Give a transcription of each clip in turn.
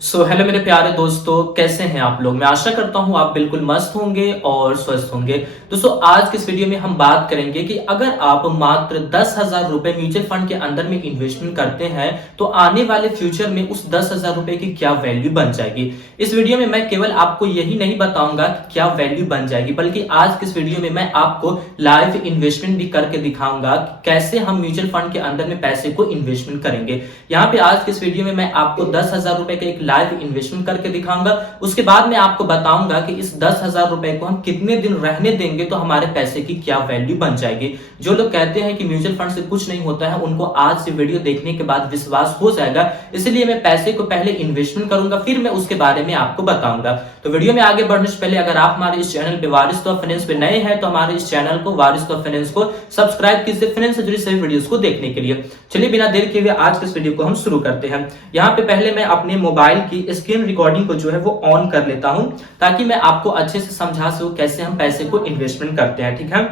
Hello मेरे प्यारे दोस्तों, कैसे हैं आप लोग। मैं आशा करता हूं आप बिल्कुल मस्त होंगे और स्वस्थ होंगे। दोस्तों, आज के इस वीडियो में हम बात करेंगे कि अगर आप मात्र 10,000 रुपए म्यूचुअल फंड के अंदर में इन्वेस्टमेंट करते हैं तो आने वाले फ्यूचर में उस 10,000 रुपए की क्या वैल्यू बन जाएगी। इस वीडियो में मैं केवल आपको यही नहीं बताऊंगा कि क्या वैल्यू बन जाएगी, बल्कि आज के इस वीडियो में मैं आपको लाइव इन्वेस्टमेंट भी करके दिखाऊंगा कि कैसे हम म्यूचुअल फंड के अंदर में पैसे को इन्वेस्टमेंट करेंगे। यहाँ पे आज के इस वीडियो में मैं आपको 10,000 रुपए का एक लाइव इन्वेस्टमेंट करके दिखाऊंगा। उसके बाद मैं आपको बताऊंगा कि इस 10,000 रुपए को हम कितने दिन रहने देंगे तो हमारे पैसे की क्या वैल्यू बन जाएगी। जो लोग कहते हैं कि म्यूचुअल फंड से कुछ नहीं होता है, उनको आज से वीडियो देखने के बाद विश्वास हो जाएगा। इसलिए मैं पैसे को पहले इन्वेस्टमेंट करूंगा, फिर मैं उसके बारे में आपको बताऊंगा। तो वीडियो में आगे बढ़ने से पहले अगर आप हमारे इस चैनल पे वारिस ऑफ फाइनेंस पे नए हैं तो हमारे इस चैनल को वारिस ऑफ फाइनेंस को सब्सक्राइब कीजिए फाइनेंस से जुड़ी सभी वीडियोस को देखने के लिए। चलिए बिना देर किए हुए आज के इस वीडियो को हम शुरू करते हैं। यहाँ पे पहले मैं अपने मोबाइल की स्क्रीन रिकॉर्डिंग को जो है वो ऑन कर लेता हूं, ताकि मैं आपको अच्छे से समझा सकूं कैसे हम पैसे को इन्वेस्टमेंट करते हैं। ठीक है,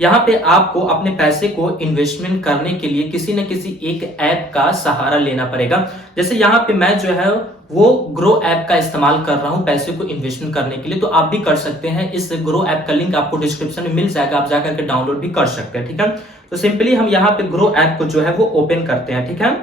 यहाँ पे आपको अपने पैसे को इन्वेस्टमेंट करने के लिए किसी न किसी एक ऐप का सहारा लेना पड़ेगा। जैसे यहाँ पे मैं जो है वो ग्रो ऐप का इस्तेमाल कर रहा हूं पैसे को इन्वेस्टमेंट करने के लिए, तो आप भी कर सकते हैं। इस ग्रो ऐप का लिंक आपको डिस्क्रिप्शन में मिल जाएगा, आप जाकर के डाउनलोड भी कर सकते हैं। ठीक है, तो सिंपली हम यहाँ पे ग्रो ऐप को जो है वो ओपन करते हैं। ठीक है,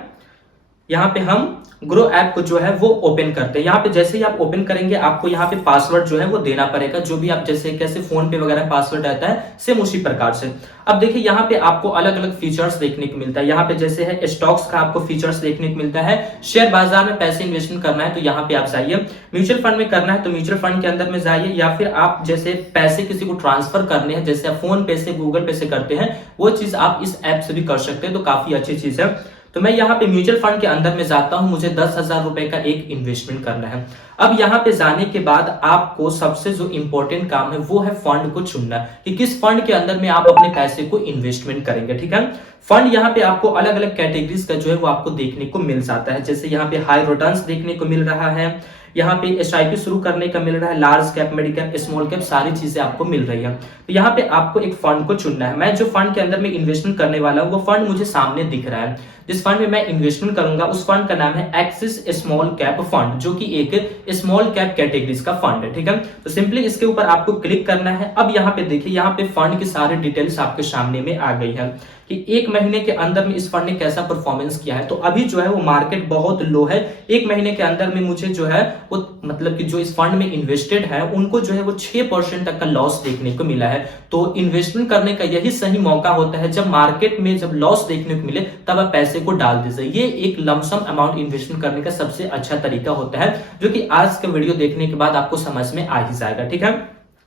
यहाँ पे हम ग्रो ऐप को जो है वो ओपन करते हैं। यहाँ पे जैसे ही आप ओपन करेंगे आपको यहाँ पे पासवर्ड जो है वो देना पड़ेगा, जो भी आप जैसे कैसे फोन पे वगैरह पासवर्ड रहता है सेम उसी प्रकार से। अब देखिए यहाँ पे आपको अलग अलग फीचर्स देखने को मिलता है। यहाँ पे जैसे है स्टॉक्स का आपको फीचर्स देखने को मिलता है। शेयर बाजार में पैसे इन्वेस्टमेंट करना है तो यहाँ पे आप जाइए। म्यूचुअल फंड में करना है तो म्यूचुअल फंड के अंदर में जाइए, या फिर आप जैसे पैसे किसी को ट्रांसफर करने हैं, जैसे आप फोन पे से गूगल पे से करते हैं, वो चीज आप इस ऐप से भी कर सकते हैं, तो काफी अच्छी चीज है। तो मैं यहाँ पे म्यूचुअल फंड के अंदर में जाता हूं, मुझे 10,000 रुपए का एक इन्वेस्टमेंट करना है। अब यहाँ पे जाने के बाद आपको सबसे जो इंपॉर्टेंट काम है वो है फंड को चुनना, कि किस फंड के अंदर में आप अपने पैसे को इन्वेस्टमेंट करेंगे। ठीक है, फंड यहाँ पे आपको अलग अलग कैटेगरीज का जो है वो आपको देखने को मिल जाता है। जैसे यहाँ पे हाई रिटर्न्स देखने को मिल रहा है, यहाँ पे एसआईपी शुरू करने का मिल रहा है, large cap, mid cap, small cap, सारी चीजें आपको मिल रही है। तो यहाँ पे आपको एक फंड को चुनना है। मैं जो फंड के अंदर में इन्वेस्टमेंट करने वाला हूँ वो फंड मुझे सामने दिख रहा है। जिस फंड में मैं इन्वेस्टमेंट करूंगा उस फंड का नाम है एक्सिस स्मॉल कैप फंड, जो कि एक स्मॉल कैप कैटेगरीज का फंड है। ठीक है, तो सिंपली इसके ऊपर आपको क्लिक करना है। अब यहाँ पे देखिए, यहाँ पे फंड की सारी डिटेल्स आपके सामने में आ गई है कि एक महीने के अंदर में इस फंड ने कैसा परफॉर्मेंस किया है। तो अभी जो है वो मार्केट बहुत लो है। एक महीने के अंदर में मुझे जो है वो मतलब कि जो इस फंड में इन्वेस्टेड है उनको जो है वो 6% तक का लॉस देखने को मिला है। तो इन्वेस्टमेंट करने का यही सही मौका होता है, जब मार्केट में जब लॉस देखने को मिले तब आप पैसे को डाल दीजिए। ये एक लमसम अमाउंट इन्वेस्टमेंट करने का सबसे अच्छा तरीका होता है, जो कि आज का वीडियो देखने के बाद आपको समझ में आ ही जाएगा। ठीक है,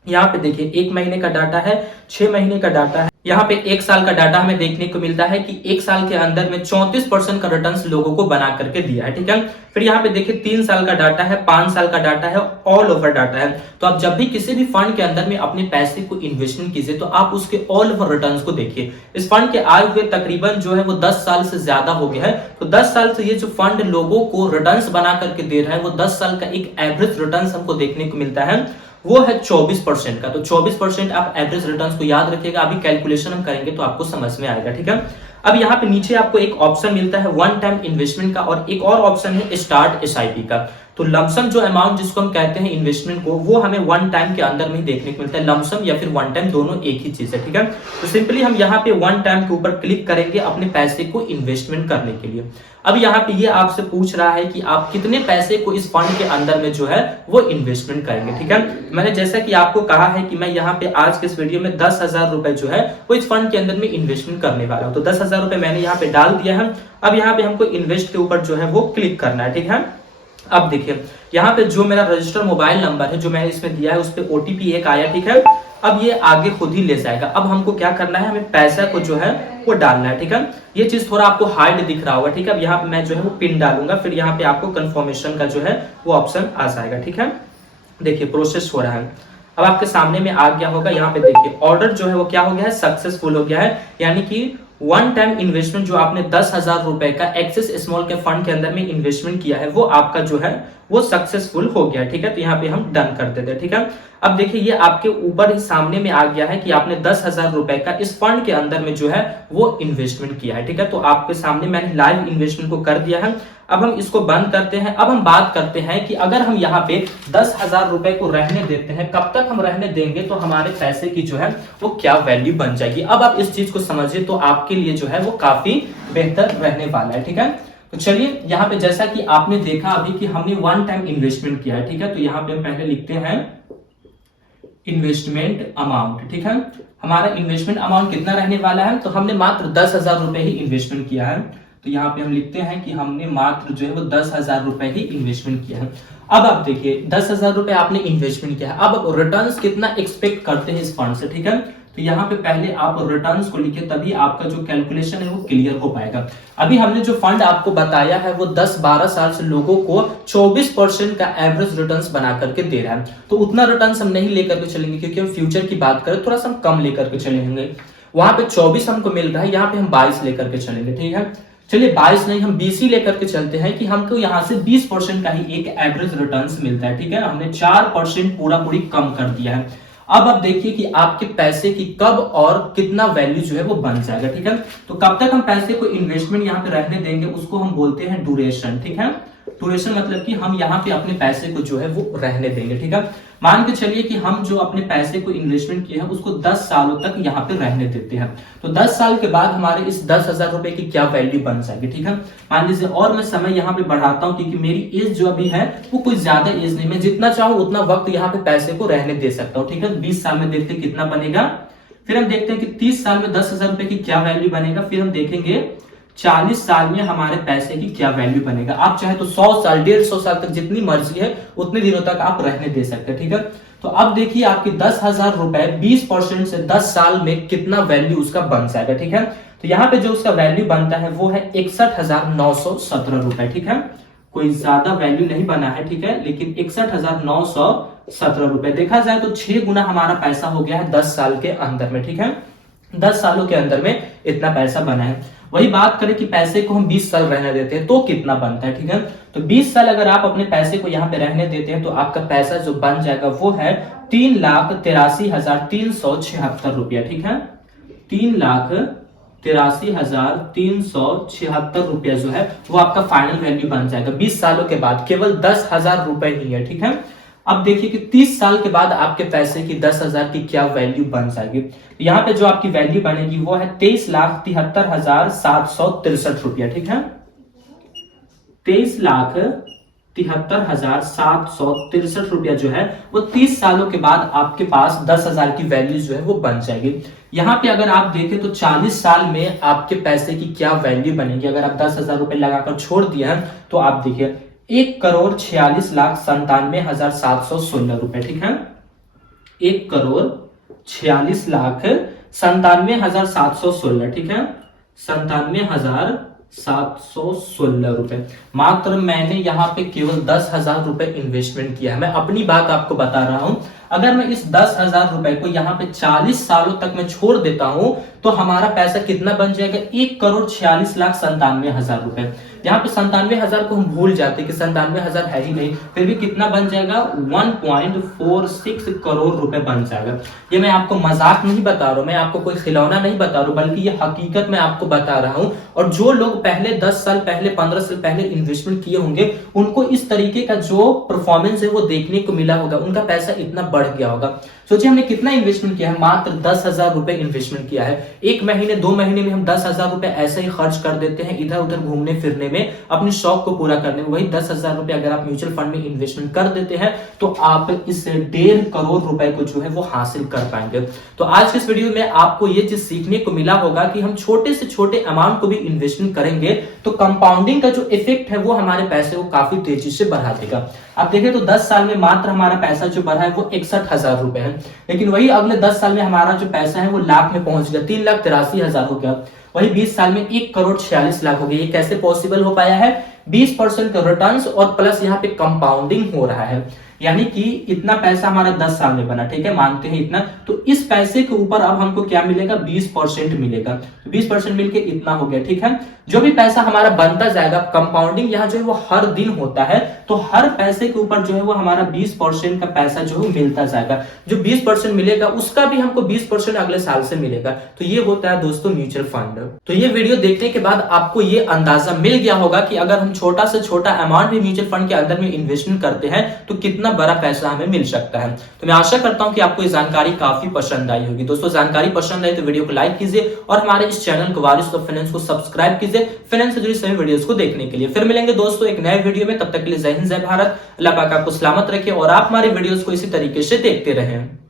यहाँ पे देखिए 1 महीने का डाटा है, 6 महीने का डाटा है, यहाँ पे 1 साल का डाटा हमें देखने को मिलता है कि 1 साल के अंदर में 34% का रिटर्न्स लोगों को बना करके दिया है। ठीक है, फिर यहाँ पे देखिए 3 साल का डाटा है, 5 साल का डाटा है, ऑल ओवर डाटा है। तो आप जब भी किसी भी फंड के अंदर में अपने पैसे को इन्वेस्टमेंट कीजिए तो आप उसके ऑल ओवर रिटर्न्स को देखिए। इस फंड के आए हुए तकरीबन जो है वो 10 साल से ज्यादा हो गया है। तो 10 साल से ये जो फंड लोगों को रिटर्न्स बना करके दे रहा है वो 10 साल का एक एवरेज रिटर्न्स हमको देखने को मिलता है, वो है 24% का। तो 24% आप एवरेज रिटर्न्स को याद रखिएगा, अभी कैलकुलेशन हम करेंगे तो आपको समझ में आएगा। ठीक है, अब यहाँ पे नीचे आपको एक ऑप्शन मिलता है वन टाइम इन्वेस्टमेंट का, और एक और ऑप्शन है स्टार्ट एसआईपी का। तो लमसम जो अमाउंट जिसको हम कहते हैं इन्वेस्टमेंट को, वो हमें वन टाइम के अंदर में ही देखने को मिलता है। लमसम या फिर वन टाइम दोनों एक ही चीज है। ठीक है, तो सिंपली हम यहाँ पे वन टाइम के ऊपर क्लिक करेंगे अपने पैसे को इन्वेस्टमेंट करने के लिए। अब यहाँ पे ये आपसे पूछ रहा है कि आप कितने पैसे को इस फंड के अंदर में जो है वो इन्वेस्टमेंट करेंगे। ठीक है, मैंने जैसा कि आपको कहा है कि मैं यहाँ पे आज के इस वीडियो में 10,000 रुपए जो है वो इस फंड के अंदर में इन्वेस्टमेंट करने वाला हूँ। तो 10,000 रुपए मैंने यहाँ पे डाल दिया है। अब यहाँ पे हमको इन्वेस्ट के ऊपर जो है वो क्लिक करना है। ठीक है, अब देखिए यहाँ पे जो मेरा रजिस्टर मोबाइल नंबर है जो मैंने इसमें दिया है उस पर ओटीपी एक आया। ठीक है, अब ये आगे खुद ही ले जाएगा। अब हमको क्या करना है, हमें पैसा को जो है वो डालना है। ठीक है, ये चीज थोड़ा आपको हाइड दिख रहा होगा। ठीक है, अब यहाँ पे मैं जो है वो पिन डालूंगा, फिर यहाँ पे आपको कंफर्मेशन का जो है वो ऑप्शन आ जाएगा। ठीक है, देखिए प्रोसेस हो रहा है, अब आपके सामने में आ गया होगा। यहाँ पे देखिए ऑर्डर जो है वो क्या हो गया है, सक्सेसफुल हो गया है। यानी कि वन टाइम इन्वेस्टमेंट जो आपने 10,000 रुपए का एक्सिस स्मॉल कैप फंड के अंदर में इन्वेस्टमेंट किया है वो आपका जो है वो सक्सेसफुल हो गया। ठीक है, तो यहाँ पे हम डन कर देते हैं। ठीक है, अब देखिए ये आपके ऊपर ही सामने में आ गया है कि आपने 10,000 रुपए का इस फंड के अंदर में जो है वो इन्वेस्टमेंट किया है। ठीक है, तो आपके सामने मैंने लाइव इन्वेस्टमेंट को कर दिया है। अब हम इसको बंद करते हैं। अब हम बात करते हैं कि अगर हम यहाँ पे 10,000 रुपए को रहने देते हैं, कब तक हम रहने देंगे तो हमारे पैसे की जो है वो क्या वैल्यू बन जाएगी। अब आप इस चीज को समझिए तो आपके लिए जो है वो काफी बेहतर रहने वाला है। ठीक है, तो चलिए यहाँ पे जैसा कि आपने देखा अभी कि हमने वन टाइम इन्वेस्टमेंट किया है। ठीक है, तो यहाँ पे हम पहले लिखते हैं इन्वेस्टमेंट अमाउंट। ठीक है, हमारा इन्वेस्टमेंट अमाउंट कितना रहने वाला है, तो हमने मात्र 10,000 रुपए ही इन्वेस्टमेंट किया है। तो यहाँ पे हम लिखते हैं कि हमने मात्र जो है वो 10,000 रुपए ही इन्वेस्टमेंट किया है। अब आप देखिए 10,000 रुपए आपने इन्वेस्टमेंट किया है, अब रिटर्न्स कितना एक्सपेक्ट करते हैं इस फंड से। ठीक है, तो यहाँ पे पहले आप रिटर्न्स को लिखिए, तभी आपका जो कैलकुलेशन है वो क्लियर हो पाएगा। अभी हमने जो फंड आपको बताया है वो 10-12 साल से लोगों को 24% का एवरेज रिटर्न्स बना करके दे रहा है। तो उतना रिटर्न्स हम नहीं लेकर के चलेंगे, क्योंकि हम फ्यूचर की बात करें थोड़ा सा हम कम लेकर के चलेंगे। वहां पे 24 हमको मिल रहा है, यहाँ पे हम 22 लेकर के चलेंगे। ठीक है, चलिए 22 नहीं हम 20 ही लेकर के चलते हैं कि हमको यहाँ से 20% का ही एक एवरेज रिटर्न्स मिलता है। ठीक है, हमने 4% पूरा पूरी कम कर दिया है। अब आप देखिए कि आपके पैसे की कब और कितना वैल्यू जो है वो बन जाएगा। ठीक है, तो कब तक हम पैसे को इन्वेस्टमेंट यहाँ पे रहने देंगे उसको हम बोलते हैं ड्यूरेशन। ठीक है, ड्यूरेशन मतलब कि हम यहाँ पे अपने पैसे को जो है वो रहने देंगे। ठीक है, मान के चलिए कि हम जो अपने पैसे को इन्वेस्टमेंट किए हैं उसको 10 सालों तक यहाँ पे रहने देते हैं, तो 10 साल के बाद हमारे इस 10,000 रुपए की क्या वैल्यू बन जाएगी। ठीक है, मान लीजिए और मैं समय यहाँ पे बढ़ाता हूँ, क्योंकि मेरी एज जो अभी है वो कोई ज्यादा एज नहीं, मैं जितना चाहूँ उतना वक्त यहाँ पे पैसे को रहने दे सकता हूँ। ठीक है, 20 साल में देखते हैं कितना बनेगा, फिर हम देखते हैं कि 30 साल में 10,000 रुपए की क्या वैल्यू बनेगा, फिर हम देखेंगे 40 साल में हमारे पैसे की क्या वैल्यू बनेगा। आप चाहे तो 100 साल 150 साल तक जितनी मर्जी है उतने दिनों तक आप रहने दे सकते हैं। ठीक है, तो अब देखिए आपकी 10,000 रुपए 20% से 10 साल में कितना वैल्यू उसका बन जाएगा। ठीक है, तो यहाँ पे जो उसका वैल्यू बनता है वो है 61,917 रुपए। ठीक है, कोई ज्यादा वैल्यू नहीं बना है। ठीक है, लेकिन 61,917 रुपए देखा जाए तो 6 गुना हमारा पैसा हो गया है 10 साल के अंदर में। ठीक है, 10 सालों के अंदर में इतना पैसा बना है। वही बात करें कि पैसे को हम 20 साल रहने देते हैं तो कितना बनता है। ठीक है, तो 20 साल अगर आप अपने पैसे को यहाँ पे रहने देते हैं तो आपका पैसा जो बन जाएगा वो है 3,83,376 रुपया। ठीक है, 3,83,376 रुपया जो है वो आपका फाइनल वैल्यू बन जाएगा 20 सालों के बाद। केवल 10,000 रुपए ही है। ठीक है, अब देखिए कि 30 साल के बाद आपके पैसे की 10,000 की क्या वैल्यू बन जाएगी। यहाँ पे जो आपकी वैल्यू बनेगी वो है 23,73,763 रुपया। ठीक है, 23,73,763 रुपया जो है वो 30 सालों के बाद आपके पास 10,000 की वैल्यू जो है वो बन जाएगी। यहाँ पे अगर आप देखें तो 40 साल में आपके पैसे की क्या वैल्यू बनेगी। अगर आप 10,000 रुपए लगाकर छोड़ दिया है तो आप देखिए 1,46,97,716 रुपए। ठीक है, 1,46,97,716। ठीक है, 97,716 रुपए। मात्र मैंने यहाँ पे केवल 10,000 रुपए इन्वेस्टमेंट किया है। मैं अपनी बात आपको बता रहा हूं, अगर मैं इस 10,000 रुपए को यहाँ पे 40 सालों तक मैं छोड़ देता हूं तो हमारा पैसा कितना बन जाएगा 1,46,97,000 रुपए। यहाँ पे 97,000 को हम भूल जाते कि 97,000 है ही नहीं, फिर भी कितना बन जाएगा 1.46 करोड़ रुपए बन जाएगा। ये मैं आपको मजाक नहीं बता रहा हूँ, मैं आपको कोई खिलौना नहीं बता रहा हूँ, बल्कि ये हकीकत मैं आपको बता रहा हूँ। और जो लोग पहले 10 साल पहले 15 साल पहले इन्वेस्टमेंट किए होंगे उनको इस तरीके का जो परफॉर्मेंस है वो देखने को मिला होगा, उनका पैसा इतना बढ़ गया होगा। सोचिए हमने कितना इन्वेस्टमेंट किया है, मात्र 10,000 रुपए इन्वेस्टमेंट किया है। 1 महीने 2 महीने में हम 10,000 रुपए ऐसे ही खर्च कर देते हैं इधर उधर घूमने फिरने में, अपने शौक को पूरा करने में। वही 10,000 रुपए अगर आप म्यूचुअल फंड में इन्वेस्टमेंट कर देते हैं तो आप इस 1.5 करोड़ रुपए को जो है वो हासिल कर पाएंगे। तो आज के इस वीडियो में आपको ये चीज सीखने को मिला होगा कि हम छोटे से छोटे अमाउंट को भी इन्वेस्टमेंट करेंगे तो कंपाउंडिंग का जो इफेक्ट है वो हमारे पैसे को काफी तेजी से बढ़ा देगा। आप देखें तो 10 साल में मात्र हमारा पैसा जो बढ़ा है वो 61,000 रुपए है, लेकिन वही अगले 10 साल में हमारा जो पैसा है वो लाख में पहुंच गया, 3,83,000 हो गया। वही 20 साल में 1,46,00,000 हो गया। ये कैसे पॉसिबल हो पाया है? 20% का रिटर्न्स और प्लस यहाँ पे कंपाउंडिंग हो रहा है। यानी कि इतना पैसा हमारा 10 साल में बना, ठीक है, मानते हैं इतना, तो इस पैसे के ऊपर अब हमको क्या मिलेगा, 20% मिलेगा। 20% मिलके इतना हो गया, ठीक है। जो भी पैसा हमारा बनता जाएगा, कंपाउंडिंग यहाँ जो है वो हर दिन होता है, तो हर पैसे के ऊपर जो है वो हमारा 20% का पैसा जो है मिलता जाएगा। जो 20% मिलेगा उसका भी हमको 20% अगले साल से मिलेगा। तो ये होता है दोस्तों म्यूचुअल फंड। तो ये वीडियो देखने के बाद आपको ये अंदाजा मिल गया होगा कि अगर हम छोटा से छोटा अमाउंट भी म्यूचुअल फंड के अंदर में इन्वेस्टमेंट करते हैं तो कितना बड़ा पैसा हमें मिल सकता है। तो मैं आशा करता हूं कि आपको ये जानकारी काफी पसंद आई होगी। दोस्तों जानकारी पसंद आई तो वीडियो को लाइक कीजिए और हमारे इस चैनल को वारिस ऑफ फाइनेंस को सब्सक्राइब कीजिए फाइनेंस से जुड़ी सभी वीडियोस को देखने के लिए। फिर मिलेंगे दोस्तों एक नए वीडियो में, तब तक के लिए जय हिंद जय भारत। अल्लाह पाक आपको सलामत रखे और आप हमारी वीडियोस को इसी तरीके से देखते रहें।